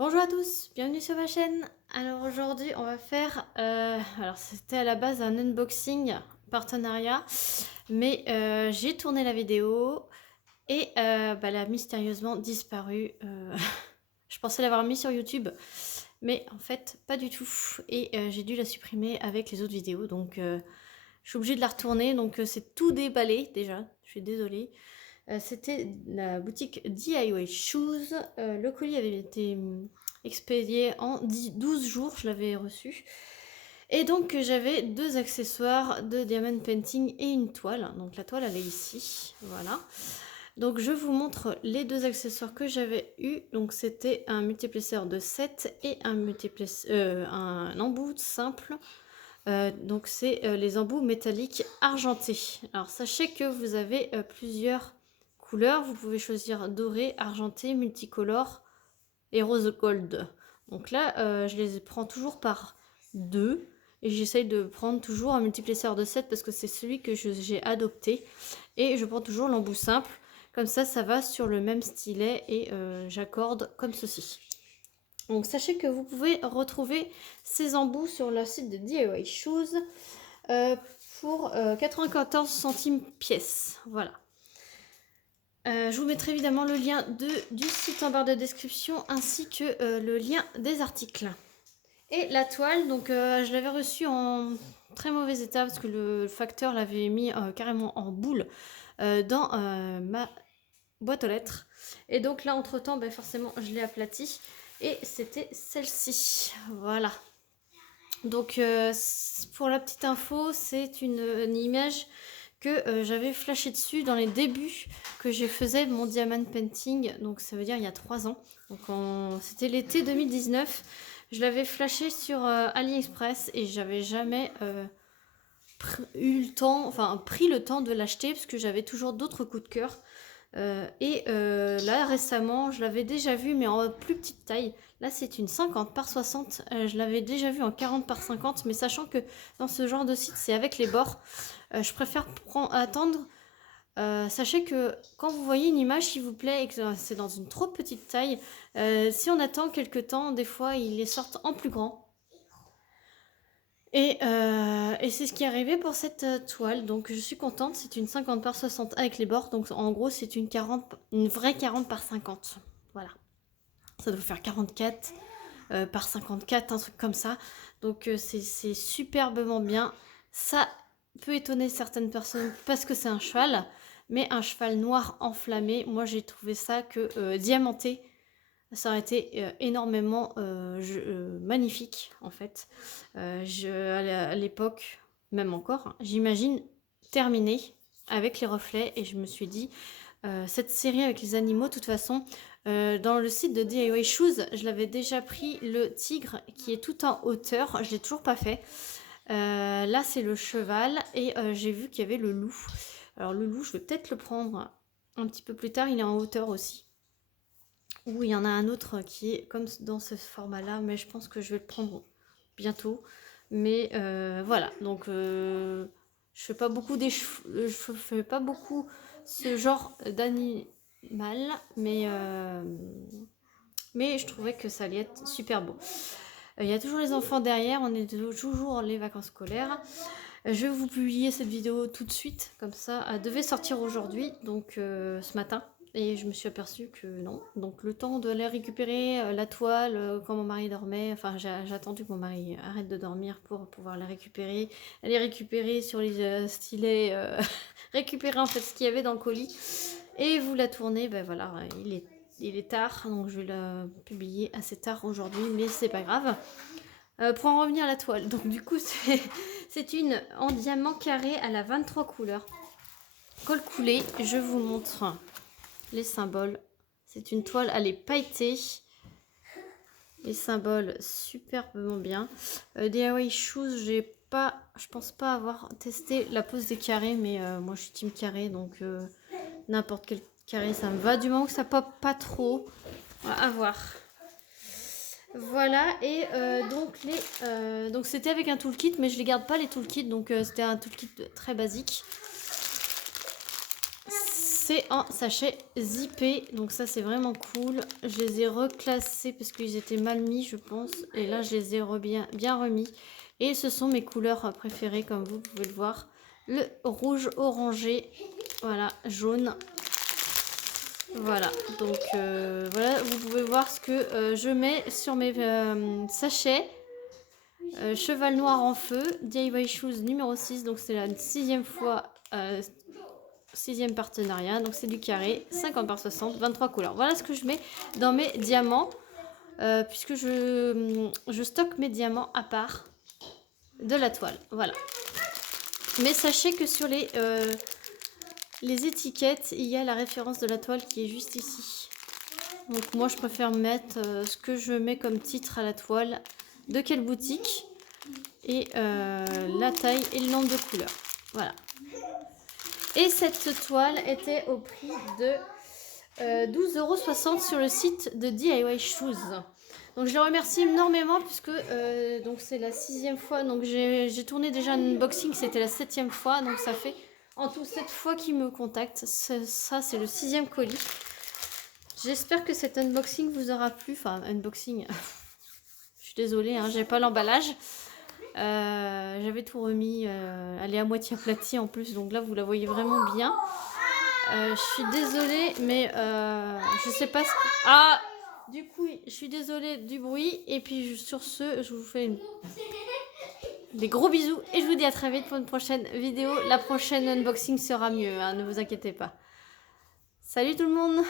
Bonjour à tous, bienvenue sur ma chaîne. Alors aujourd'hui on va faire, alors c'était à la base un unboxing partenariat, mais j'ai tourné la vidéo et elle a mystérieusement disparu. Je pensais l'avoir mis sur YouTube, mais en fait pas du tout. Et j'ai dû la supprimer avec les autres vidéos, donc je suis obligée de la retourner. Donc c'est tout déballé déjà, je suis désolée. C'était la boutique DIY Shoes. Le colis avait été expédié en 12 jours, je l'avais reçu. Et donc j'avais deux accessoires de diamond painting et une toile. Donc la toile elle est ici, voilà. Donc je vous montre les deux accessoires que j'avais eu. Donc c'était un multiplesseur de 7 et un embout simple. Donc c'est les embouts métalliques argentés. Alors sachez que vous avez plusieurs couleurs. Vous pouvez choisir doré, argenté, multicolore et rose gold. Donc là, je les prends toujours par deux. Et j'essaye de prendre toujours un multiplesseur de 7 parce que c'est celui que j'ai adopté. Et je prends toujours l'embout simple. Comme ça va sur le même stylet et j'accorde comme ceci. Donc sachez que vous pouvez retrouver ces embouts sur le site de DIY Shoes pour 94 centimes pièce. Voilà. Je vous mettrai évidemment le lien du site en barre de description ainsi que le lien des articles. Et la toile, donc je l'avais reçue en très mauvais état parce que le facteur l'avait mis carrément en boule dans ma boîte aux lettres. Et donc là, entre temps, forcément, je l'ai aplatie. Et c'était celle-ci. Voilà. Donc pour la petite info, c'est une image que j'avais flashé dessus dans les débuts que je faisais mon diamond painting. Donc ça veut dire il y a 3 ans. Donc c'était l'été 2019. Je l'avais flashé sur AliExpress et j'avais jamais eu le temps, enfin pris le temps de l'acheter parce que j'avais toujours d'autres coups de cœur. Là récemment je l'avais déjà vu mais en plus petite taille. Là c'est une 50 par 60, je l'avais déjà vu en 40 par 50, mais sachant que dans ce genre de site c'est avec les bords, je préfère attendre. Sachez que quand vous voyez une image s'il vous plaît et que c'est dans une trop petite taille, si on attend quelques temps, des fois ils les sortent en plus grand. Et c'est ce qui est arrivé pour cette toile. Donc je suis contente, c'est une 50 par 60 avec les bords. Donc en gros c'est une vraie 40 par 50. Voilà. Ça doit faire 44 par 54, un truc comme ça. Donc c'est superbement bien. Ça peut étonner certaines personnes parce que c'est un cheval. Mais un cheval noir enflammé, moi j'ai trouvé ça que diamanté. Ça aurait été énormément magnifique en fait. À l'époque, même encore, hein, j'imagine terminer avec les reflets et je me suis dit, cette série avec les animaux, de toute façon, dans le site de DIY Shoes, je l'avais déjà pris le tigre qui est tout en hauteur, je l'ai toujours pas fait. Là c'est le cheval et j'ai vu qu'il y avait le loup. Alors le loup, je vais peut-être le prendre un petit peu plus tard, il est en hauteur aussi. Ou il y en a un autre qui est comme dans ce format-là, mais je pense que je vais le prendre bientôt. Mais voilà, donc je fais pas beaucoup je fais pas beaucoup ce genre d'animal, mais je trouvais que ça allait être super beau. Il y a toujours les enfants derrière, on est toujours les vacances scolaires. Je vais vous publier cette vidéo tout de suite, comme ça. Elle devait sortir aujourd'hui, donc ce matin. Et je me suis aperçue que non. Donc le temps de aller récupérer la toile quand mon mari dormait. Enfin, j'ai attendu que mon mari arrête de dormir pour pouvoir la récupérer. Aller récupérer sur les stylets. Récupérer en fait ce qu'il y avait dans le colis. Et vous la tournez, ben voilà, il est tard. Donc je vais la publier assez tard aujourd'hui, mais c'est pas grave. Pour en revenir à la toile, donc du coup c'est une en diamant carré à la 23 couleurs. Col coulé, je vous montre les symboles. C'est une toile, elle est pailletée. Les symboles superbement bien. DIY Shoes, je pense pas avoir testé la pose des carrés, mais moi je suis team carré, donc n'importe quel carré ça me va, du moment que ça pop pas trop. À voir. Voilà, et donc c'était avec un toolkit, mais je les garde pas les toolkits, donc c'était un toolkit très basique. c'est en sachet zippé, donc ça c'est vraiment cool. Je les ai reclassés parce qu'ils étaient mal mis je pense, et là je les ai bien remis. Et ce sont mes couleurs préférées comme vous pouvez le voir. Le rouge orangé, voilà, jaune. Voilà, donc voilà, vous pouvez voir ce que je mets sur mes sachets. Cheval noir en feu, DIY Shoes numéro 6, donc c'est la 6e fois, 6e partenariat, donc c'est du carré, 50 par 60, 23 couleurs. Voilà ce que je mets dans mes diamants, puisque je stocke mes diamants à part de la toile, voilà. Mais sachez que sur les étiquettes, il y a la référence de la toile qui est juste ici. Donc moi je préfère mettre ce que je mets comme titre à la toile, de quelle boutique, et la taille et le nombre de couleurs. Voilà. Et cette toile était au prix de 12,60 € sur le site de DIY Shoes. Donc je les remercie énormément puisque donc c'est la 6e fois. Donc j'ai tourné déjà un unboxing, c'était la 7e fois. Donc ça fait en tout 7 fois qu'ils me contactent. Ça c'est le 6e colis. J'espère que cet unboxing vous aura plu. Enfin unboxing, je suis désolée, hein, j'ai pas l'emballage. J'avais tout remis, elle est à moitié aplatie en plus, donc là vous la voyez vraiment bien. Je suis désolée, mais je sais pas ce que... Ah, du coup, je suis désolée du bruit. Et puis sur ce, je vous fais des gros bisous et je vous dis à très vite pour une prochaine vidéo. La prochaine unboxing sera mieux, hein, ne vous inquiétez pas. Salut tout le monde!